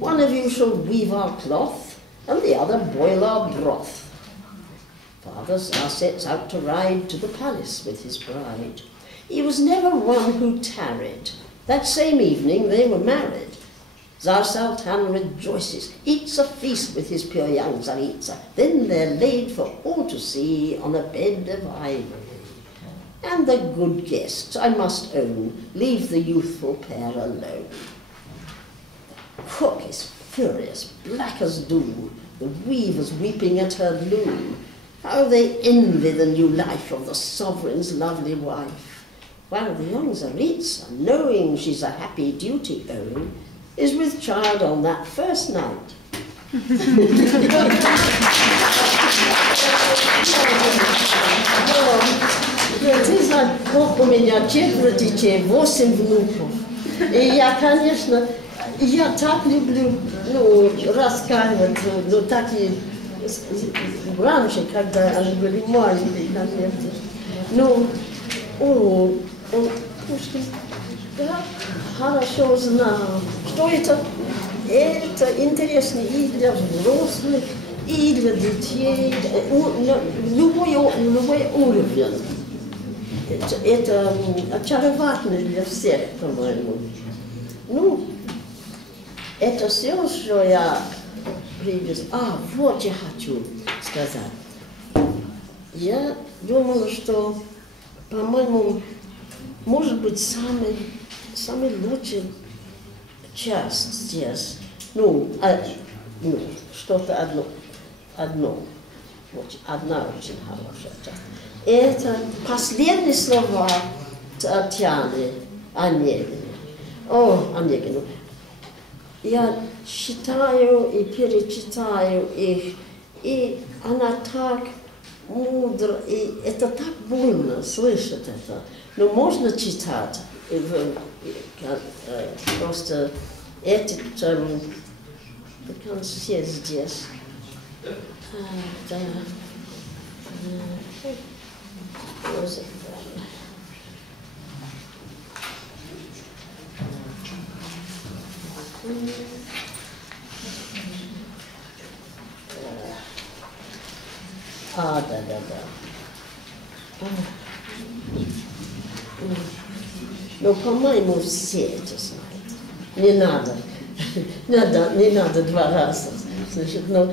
One of you shall weave our cloth, and the other boil our broth. Father now sets out to ride to the palace with his bride. He was never one who tarried. That same evening they were married. Tsar Sultan rejoices, eats a feast with his pure young Tsaritsa. Then they're laid for all to see on a bed of ivory. And the good guests, I must own, leave the youthful pair alone. The cook is furious, black as doom, the weavers weeping at her loom. How they envy the new life of the sovereign's lovely wife, while the young Tsaritsa, knowing she's a happy duty owing, is with child on that first night. Ты знаешь, у меня 4 детей, 8 внуков. И я, конечно, я так люблю, рассказывать, такие раньше, когда они были маленькие, конечно. Я хорошо знал, что это интересно и для взрослых, и для детей, любой уровень. Это очаровательно для всех, по-моему. Это все, что я привез. Вот я хочу сказать. Я думала, что, по-моему, может быть, самый лучший час здесь. Что-то одно. Одна очень хорошая часть. Это последние слова Татьяны Онегиной. Онегину. Я читаю и перечитаю их, и она так мудро, и это так больно слышать это. Но можно читать, просто эти, все здесь. Но, по-моему, все это знают. Не надо 2 раза слышать. Но,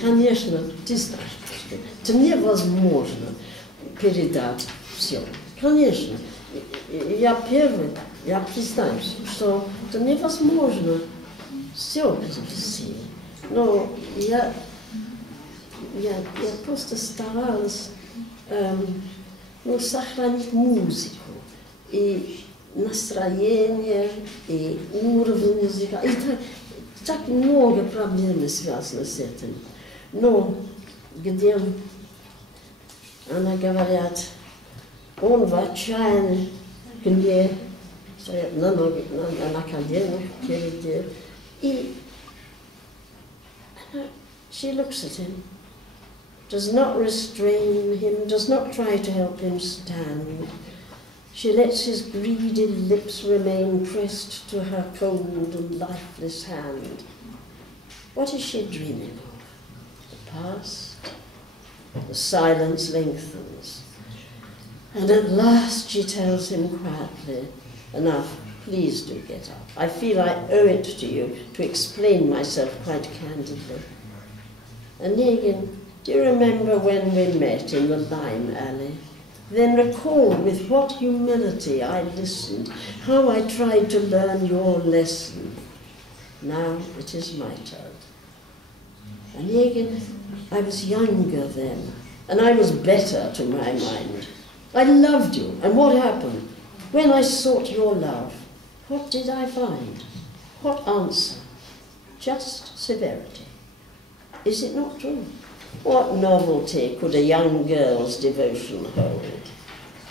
конечно, ты знаешь, что это невозможно передать все. Конечно. Я признаюсь, что это невозможно все перевести. Но я просто старалась сохранить музыку и настроение, и уровень языка. И так много проблем связано с этим. Но где она говорят, он в отчаянии, где стоят на коленях впереди, и she looks at him, does not restrain him, does not try to help him stand. She lets his greedy lips remain pressed to her cold and lifeless hand. What is she dreaming of? The past? The silence lengthens. And at last she tells him quietly, enough, please do get up. I feel I owe it to you to explain myself quite candidly. Onegin, do you remember when we met in the lime alley? Then recall with what humility I listened, how I tried to learn your lesson. Now it is my turn. Onegin, I was younger then, and I was better to my mind. I loved you, and what happened? When I sought your love, what did I find? What answer? Just severity. Is it not true? What novelty could a young girl's devotion hold?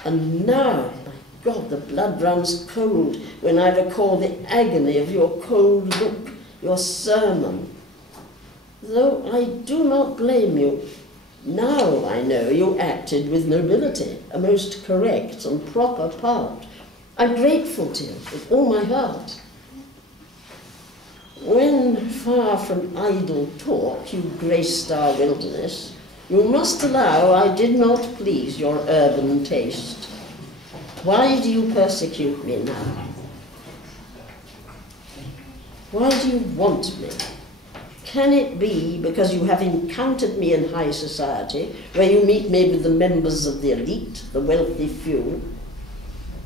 And now, my God, the blood runs cold when I recall the agony of your cold look, your sermon. Though I do not blame you, now I know you acted with nobility, a most correct and proper part. I'm grateful to you with all my heart. When far from idle talk you graced our wilderness, you must allow I did not please your urban taste. Why do you persecute me now? Why do you want me? Can it be because you have encountered me in high society, where you meet me with the members of the elite, the wealthy few?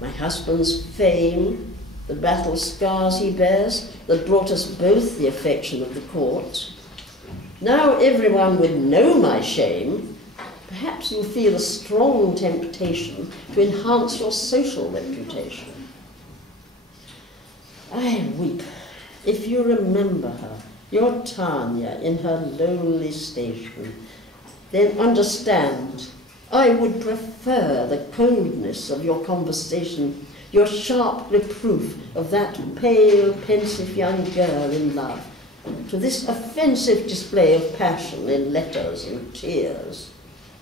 My husband's fame, the battle scars he bears, that brought us both the affection of the court. Now everyone would know my shame. Perhaps you feel a strong temptation to enhance your social reputation. I weep. If you remember her, your Tanya in her lowly station, then understand I would prefer the coldness of your conversation, your sharp reproof of that pale, pensive young girl in love, to this offensive display of passion in letters and tears.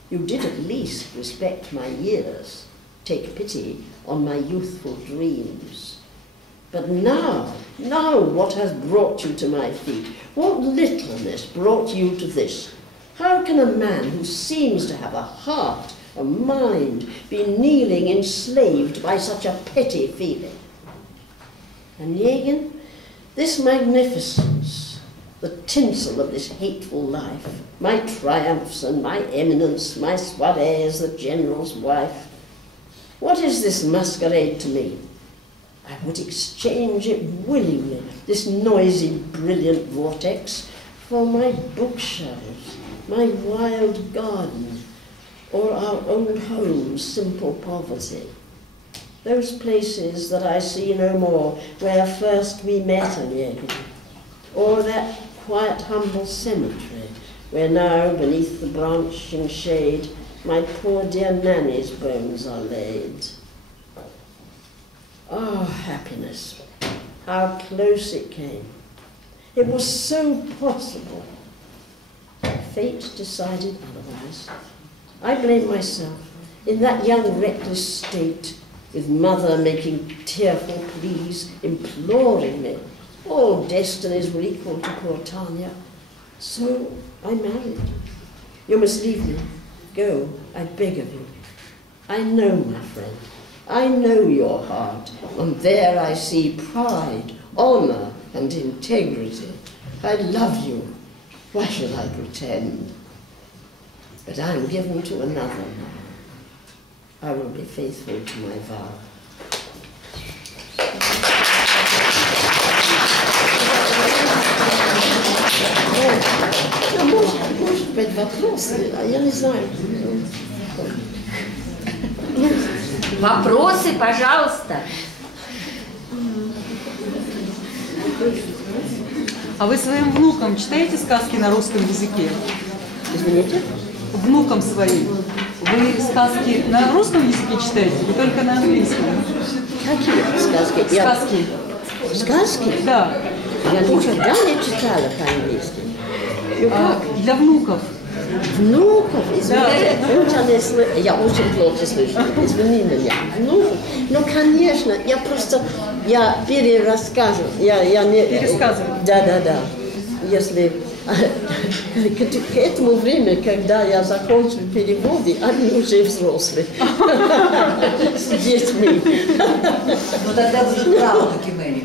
You did at least respect my years, take pity on my youthful dreams. But now what has brought you to my feet? What littleness brought you to this? How can a man who seems to have a heart, a mind, be kneeling enslaved by such a petty feeling? And Jägen, this magnificence, the tinsel of this hateful life, my triumphs and my eminence, my soiree as the general's wife, what is this masquerade to me? I would exchange it willingly, this noisy, brilliant vortex, for my bookshelves, my wild garden, or our old home's simple poverty. Those places that I see no more, where first we met, Jägen, or that quiet, humble cemetery, where now, beneath the branching shade, my poor dear Nanny's bones are laid. Oh, happiness, how close it came. It was so possible. Fate decided otherwise. I blame myself. In that young reckless state, with mother making tearful pleas, imploring me, all destinies were equal to poor Tanya. So I married. You must leave me. Go, I beg of you. I know, my friend. I know your heart, and there I see pride, honor, and integrity. I love you. Why should I pretend? But I am given to another now. I will be faithful to my vow. Может быть, вопросы? Я не знаю. Вопросы, пожалуйста. А вы своим внукам читаете сказки на русском языке? Извините? Внукам своим. Вы сказки на русском языке читаете или только на английском? Какие сказки? Сказки. Сказки? Да. Я никогда не читала по-английски. Для внуков. Внуков, извините, я очень плохо слышу, извини меня, внуков, ну, конечно, я перерассказываю, я не... Пересказываю. Да, если к этому времени, когда я закончу переводы, они уже взрослые, с детьми. Ну тогда будут правнуки, Мэри.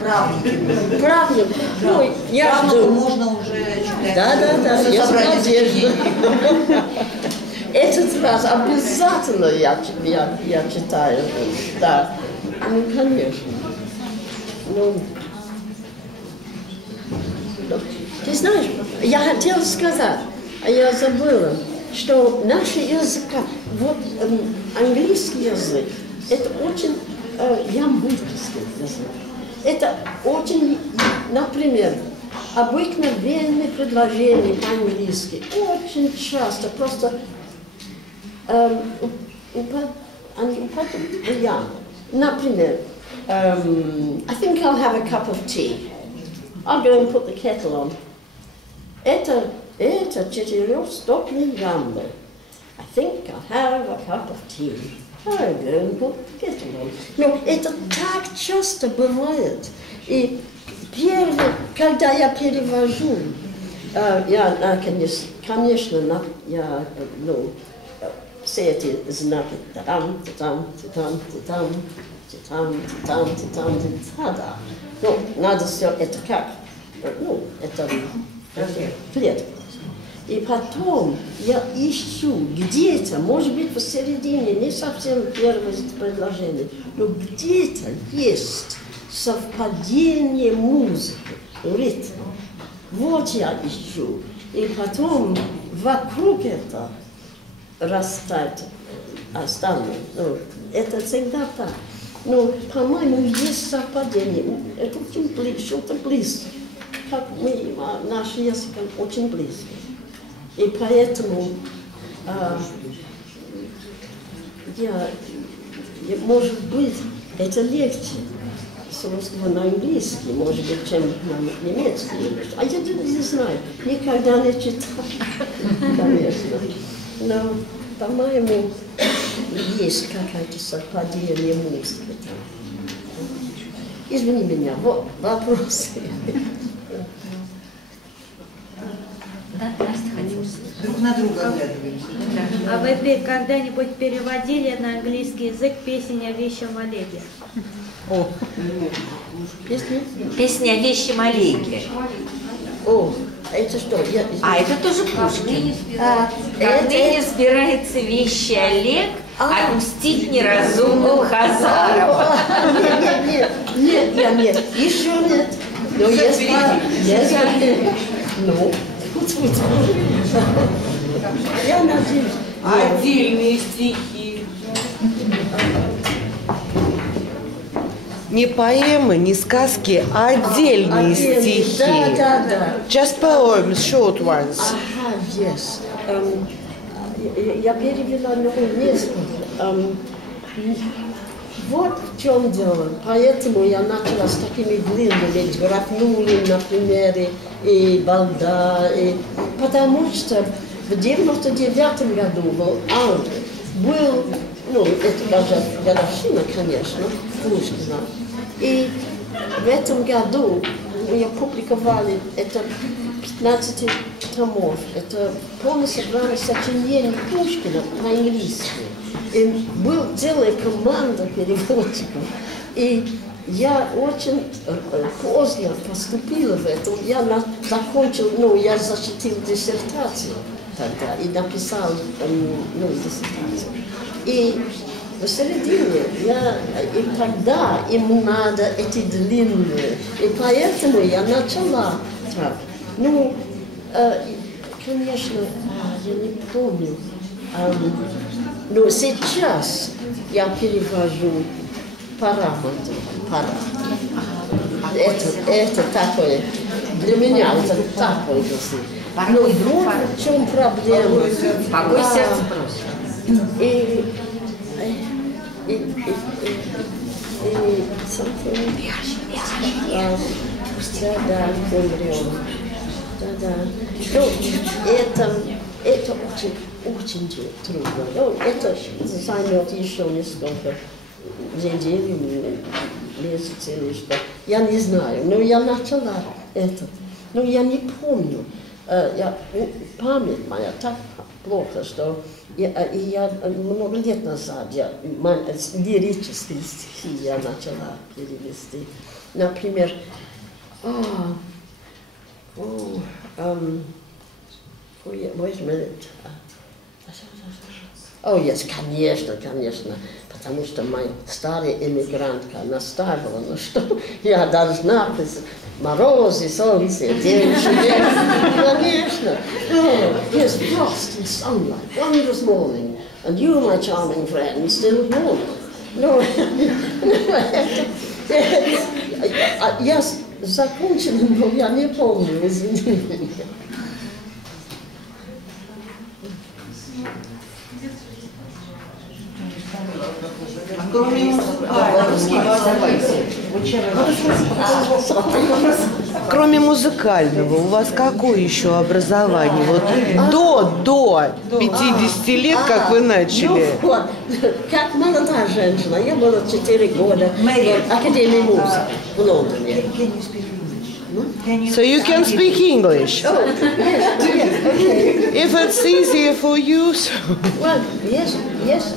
Правнуки. Правнук. Ну, я жду. Можно уже читать. Да, я надежда. Этот раз обязательно я читаю. Да. Ну, конечно. Ну, ты знаешь, я хотела сказать, а я забыла, что наши языка, вот английский язык, это очень ямбурский язык. Это очень, например, обыкновенные предложения по-английски очень часто просто например, I think I'll have a cup of tea. I'll go and put the kettle on. Это четырехстопные ямбы. I think I'll have a cup of tea. I'll go and put the kettle on. Но это так часто бывает. И Первый, когда я перевожу, я, конечно, я, ну, все эти знаки, там, ну, надо все это как, ну, это клетка. И потом я ищу где-то, может быть, посередине, не совсем первое предложение, но где-то есть совпадение музыки, ритма. Вот я ищу. И потом вокруг этого растает остальное. Ну, это всегда так. Но, по-моему, есть совпадение. Это очень что-то близко. Как мы, наш язык очень близко. И поэтому может быть, это легче с русского на английский, может быть, чем на немецкий. А я не знаю, никогда не читал, конечно. Но, по-моему, есть какое-то совпадение музыки. Извини меня, вот вопросы. Да, Настя хотела. Друг на друга оглядываемся. Да. А вы когда-нибудь переводили на английский язык песнь о вещем Олеге? О. Песня о вещем Олеге. О, это что? Это тоже Пушкин. Как ныне сбирается вещи Олег, отмстить неразумным Хазарова. Нет, еще нет. Но есть ну, я надеюсь. Отдельные стихи. Не поэмы, не сказки, а отдельные стихи. Да. Just poems, short ones. Ага, yes. Я перевела несколько. Вот в чем дело. Поэтому я начала с такими длинными, графнули, например, и балда. Потому что в 99 году в Англии был, ну, это даже годовщина, конечно, Пушкина. И в этом году мы опубликовали это 15 томов. Это полное собрание сочинений Пушкина на английский. И была целая команда переводчиков. И я очень поздно поступила в это. Я закончила, ну, я защитила диссертацию тогда и написала диссертацию. И в середине и тогда им надо эти длинные. И поэтому я начала так. Ну, конечно, я не помню. Но сейчас я перевожу пора. Это такое, для меня это такое язык. Но вот в чем проблема. Покой сердца просит. И да, умрем. Да. Ну, это очень трудно. Ну, это займет еще несколько недель, месяцев или что. Я не знаю, но я начала это. Но я не помню. Память моя так плохо, что я много лет назад лирические стихи я начала перевести. Например, wait a minute. Конечно, потому что моя старая эмигрантка настаивала, ну что я должна писать мороз и солнце, день чудес. Конечно. Yes, frost and sunlight, wondrous morning, and you, my charming friend, still warm. No, я закончила, но я не помню, извини меня. Кроме музыкального, у вас какое еще образование? Вот до 50 лет, как вы начали? Ну, вот, как молодая женщина, я была 4 года в Академии музыки в Лондоне. So you can speak English. Oh, yes, yes, okay. If it's easier for you. So. Well, yes, yes.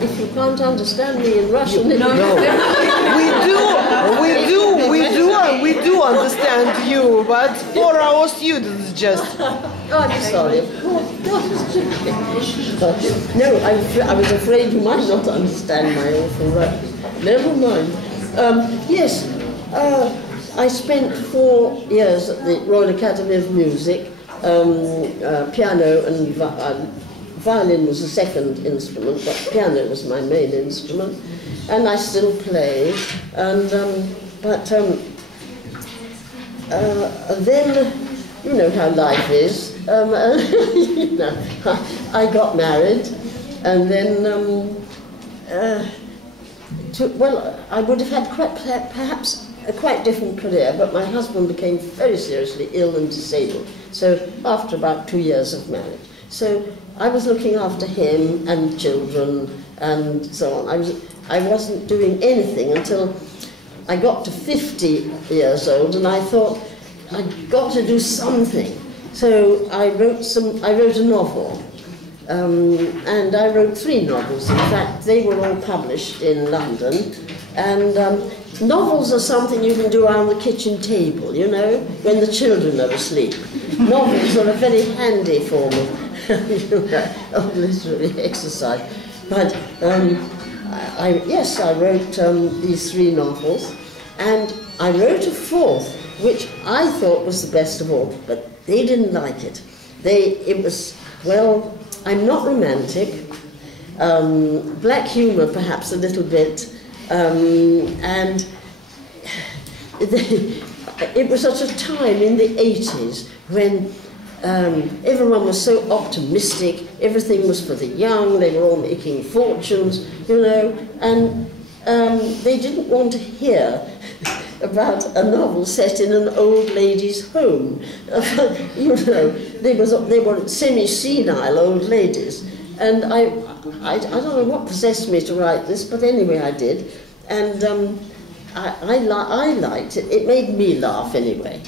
If you can't understand me in Russian, No, we do understand you, but for our students just. Oh, I'm sorry. No, I was afraid you might not understand my awful Russian. Never mind. Yes, I spent 4 years at the Royal Academy of Music. Piano and violin was the second instrument, but piano was my main instrument, and I still play. And then, you know how life is. You know, I got married, and then well, I would have had perhaps a quite different career, but my husband became very seriously ill and disabled. So after about 2 years of marriage, so I was looking after him and children and so on. I wasn't doing anything until I got to 50 years old, and I thought I'd got to do something. So I wrote a novel, and I wrote 3 novels. In fact, they were all published in London, and novels are something you can do around the kitchen table, you know, when the children are asleep. Novels are a very handy form of literary exercise. But yes, I wrote these 3 novels, and I wrote a 4th, which I thought was the best of all, but they didn't like it. It was, well, I'm not romantic, black humour perhaps a little bit, and it was at a time in the 80s when everyone was so optimistic, everything was for the young, they were all making fortunes, you know, and they didn't want to hear about a novel set in an old lady's home. You know, they were semi-senile old ladies. And I don't know what possessed me to write this, but anyway I did. And I liked it. It made me laugh anyway.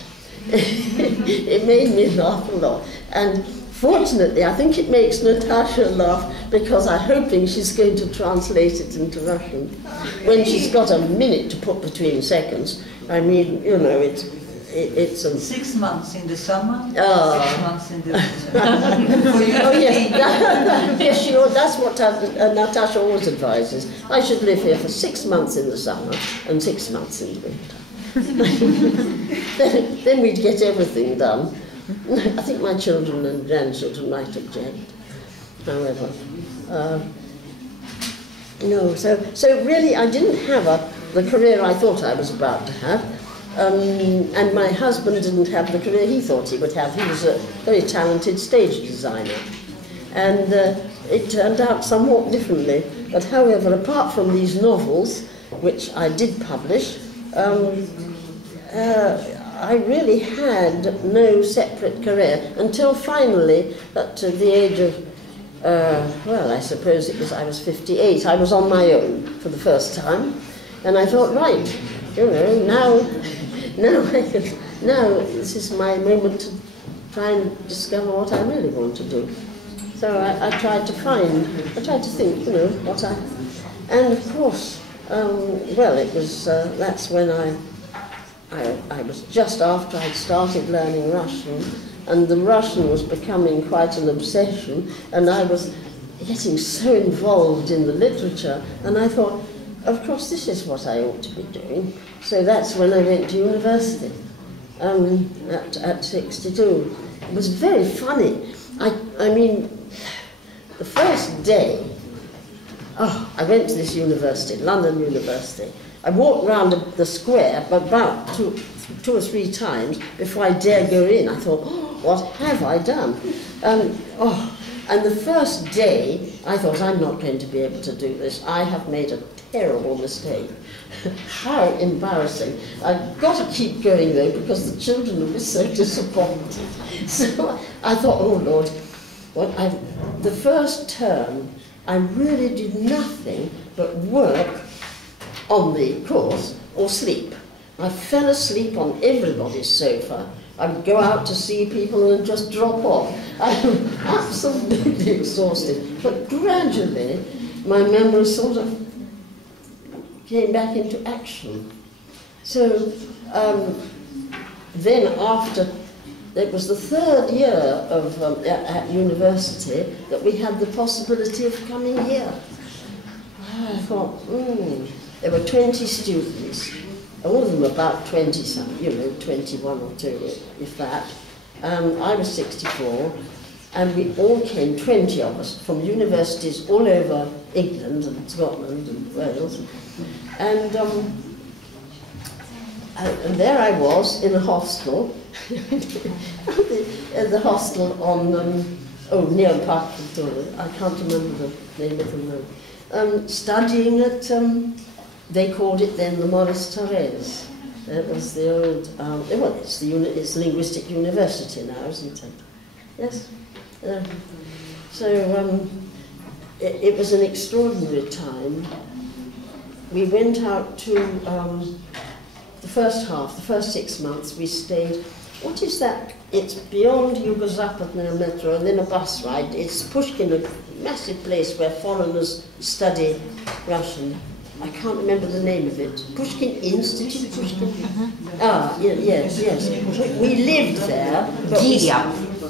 It made me laugh a lot. And fortunately, I think it makes Natasha laugh because I'm hoping she's going to translate it into Russian when she's got a minute to put between seconds. I mean, you know, it's 6 months in the summer, Oh. 6 months in the winter. Oh yes, yes, that's what Natasha always advises. I should live here for 6 months in the summer and 6 months in the winter. then we'd get everything done. I think my children and grandchildren might object, however. No, so really I didn't have the career I thought I was about to have. And my husband didn't have the career he thought he would have. He was a very talented stage designer. And it turned out somewhat differently. But however, apart from these novels, which I did publish, I really had no separate career until finally, at the age of, well, I suppose I was 58, I was on my own for the first time. And I thought, right, you know, now this is my moment to try and discover what I really want to do. So I tried to think, you know, and of course, well, it was, that's when I was just after I'd started learning Russian, and the Russian was becoming quite an obsession, and I was getting so involved in the literature, and I thought, of course, this is what I ought to be doing. So that's when I went to university, at 62. It was very funny. I mean, the first day, I went to this university, London University. I walked round the square about two or three times before I dared go in. I thought, what have I done? And the first day, I thought, I'm not going to be able to do this. I have made a terrible mistake. How embarrassing. I've got to keep going though, because the children will be so disappointed. So I thought, oh Lord, the first term, I really did nothing but work on the course or sleep. I fell asleep on everybody's sofa. I would go out to see people and just drop off. I'm absolutely exhausted. But gradually, my memory sort of came back into action. So then after, it was the third year of, at university that we had the possibility of coming here. I thought, there were 20 students, all of them about 20-something, you know, 21 or 2, if that. I was 64, and we all came, 20 of us, from universities all over England and Scotland and Wales. And there I was in a hostel, the hostel on, near Park Victoria, I can't remember the name of the room. Studying at, they called it then the Maurice Thorez. It was the old, well, it's the Linguistic University now, isn't it? Yes. So it was an extraordinary time. We went out to the first 6 months. We stayed. What is that? It's beyond Yugo-Zapad metro, and then a bus ride. It's Pushkin, a massive place where foreigners study Russian. I can't remember the name of it. Pushkin Institute? Pushkin? Ah, yes. We lived there. Гиря.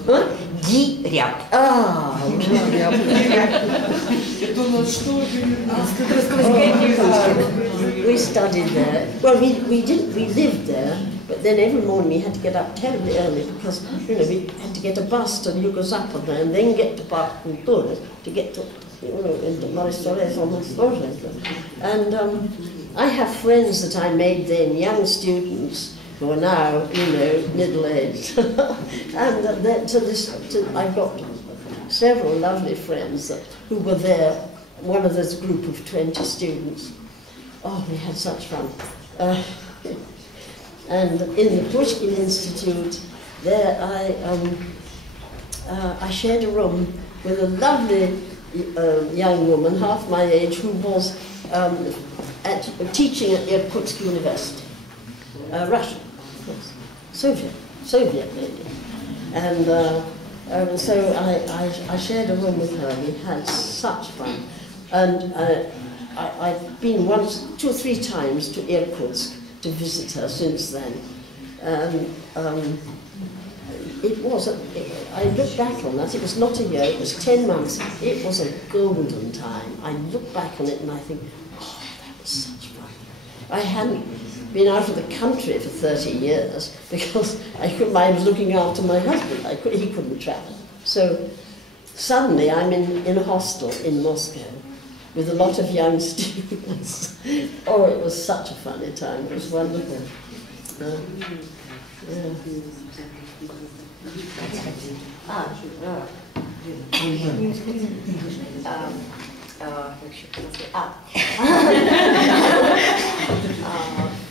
Huh? Гиря. Ah, we studied there. Well, we lived there, but then every morning we had to get up terribly early because, you know, we had to get a bus to Yugo-Zapad and then get to Park Cultura to get to, you know, into Maurice Thorez on the Storge. And I have friends that I made then, young students, who are now, you know, middle-aged. And I've got several lovely friends who were there, one of this group of 20 students. Oh, we had such fun. And in the Pushkin Institute, there I shared a room with a lovely young woman, half my age, who was teaching at Irkutsk University. Russian, yes. Soviet lady. And so I shared a room with her. We had such fun. And I've been 2 or 3 times to Irkutsk to visit her since then. It was, I look back on that, it was not a year, it was 10 months. It was a golden time. I look back on it and I think, oh, that was such fun. I hadn't been out of the country for 30 years because I was looking after my husband. He couldn't travel. So suddenly I'm in a hostel in Moscow with a lot of young students. Oh, it was such a funny time. It was wonderful.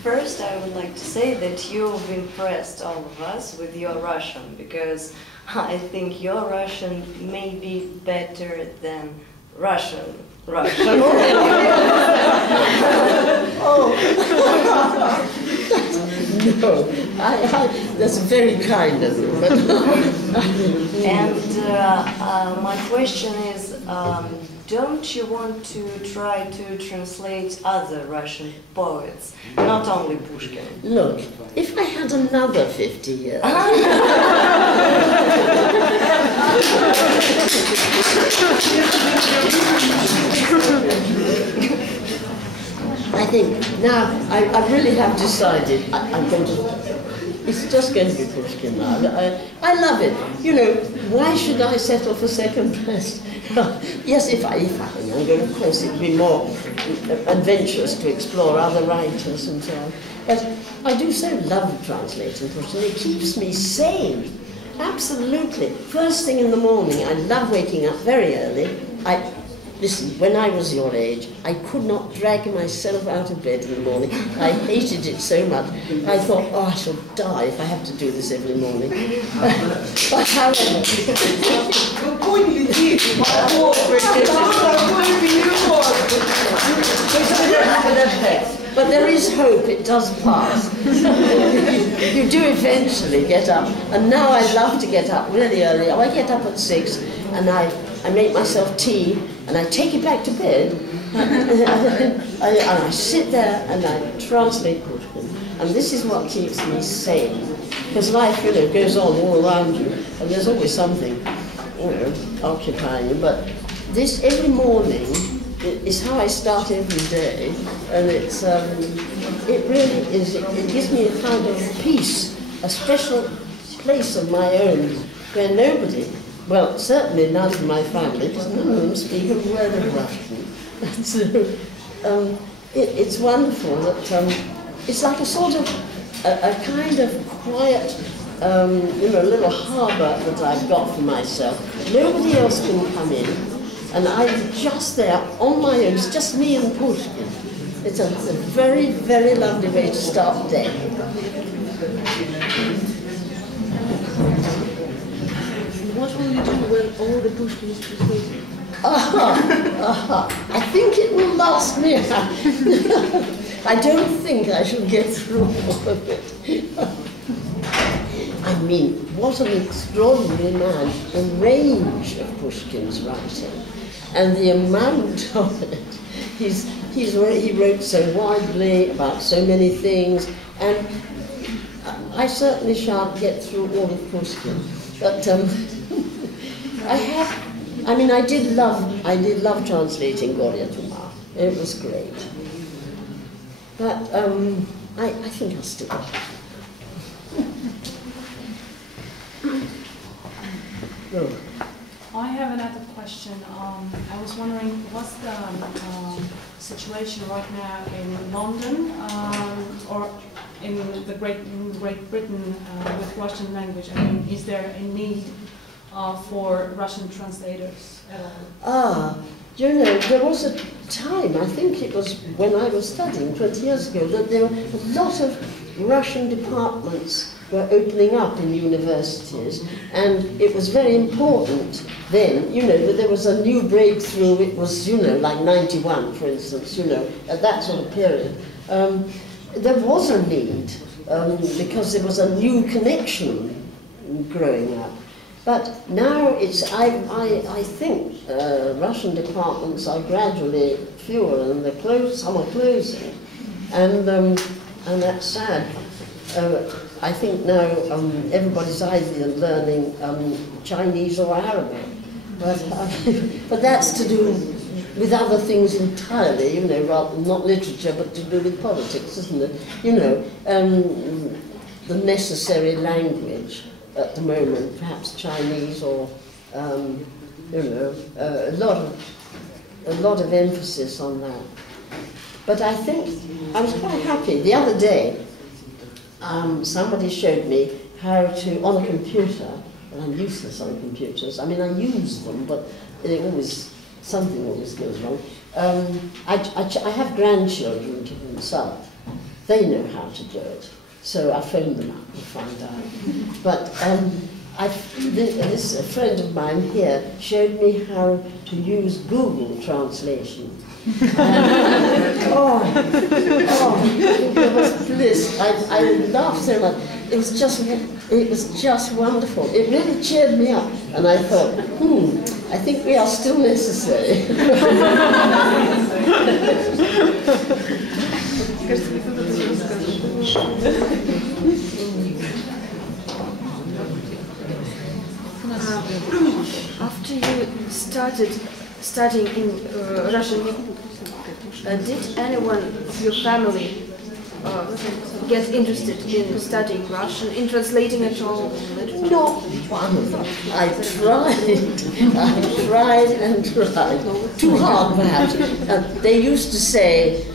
First, I would like to say that you've impressed all of us with your Russian, because I think your Russian may be better than Russian. Oh, no, that's very kind of you. But and my question is, don't you want to try to translate other Russian poets, not only Pushkin? Look, if I had another 50 years... I think now I really have decided I'm going to. It's just going to be Pushkin now. I love it. You know, why should I settle for second best? Yes, if I were younger, of course, it would be more adventurous to explore other writers and so on. But I do so love translating Pushkin. It keeps me sane. Absolutely. First thing in the morning, I love waking up very early. Listen, when I was your age, I could not drag myself out of bed in the morning. I hated it so much. I thought, oh, I shall die if I have to do this every morning. But however... But there is hope, it does pass. You do eventually get up. And now I love to get up really early. I get up at 6 and I make myself tea and I take it back to bed. And I sit there and I translate Pushkin. And this is what keeps me sane. Because life, goes on all around you. And there's always something, occupying you. But this every morning is how I start every day, and it really is. It gives me a kind of peace, a special place of my own, where nobody, well, certainly none of my family, because none of them speak a word of Russian. So it's wonderful that it's like a sort of a kind of quiet, little harbour that I've got for myself. Nobody else can come in. And I'm just there on my own, it's just me and Pushkin. It's a very, very lovely way to start the day. What will you do when all the Pushkin is translated? I think it will last me. I don't think I shall get through all of it. I mean, what an extraordinary man, the range of Pushkin's writing. And the amount of it, he wrote so widely about so many things, and I certainly shan't get through all of Pushkin. But I did love translating Gorya Tuma. It was great. But I think I'll stick with it. I have another question. I was wondering, what's the situation right now in London or in the Great Britain with Russian language? I mean, is there a need for Russian translators at all? There was a time, I think it was when I was studying 20 years ago, that there were a lot of Russian departments were opening up in universities, and it was very important then, that there was a new breakthrough. It was, like 91, for instance, at that sort of period. There was a need, because there was a new connection growing up. But now I think Russian departments are gradually fewer, and some are closing, and that's sad. I think now everybody's either learning Chinese or Arabic, but that's to do with other things entirely, rather not literature, but to do with politics, isn't it? The necessary language at the moment, perhaps Chinese or a lot of emphasis on that. But I think I was quite happy the other day. Somebody showed me how to, on a computer, and I'm useless on computers. I mean, I use them, but something always goes wrong. I have grandchildren to consult. They know how to do it, so I phoned them up to find out. But a friend of mine here showed me how to use Google Translation. It was bliss. I laughed so much. It was just wonderful. It really cheered me up, and I thought, I think we are still necessary. After you started studying in Russian, did anyone of your family get interested in studying Russian, in translating at all? Not one of them. I tried and tried. Too hard, perhaps. They used to say,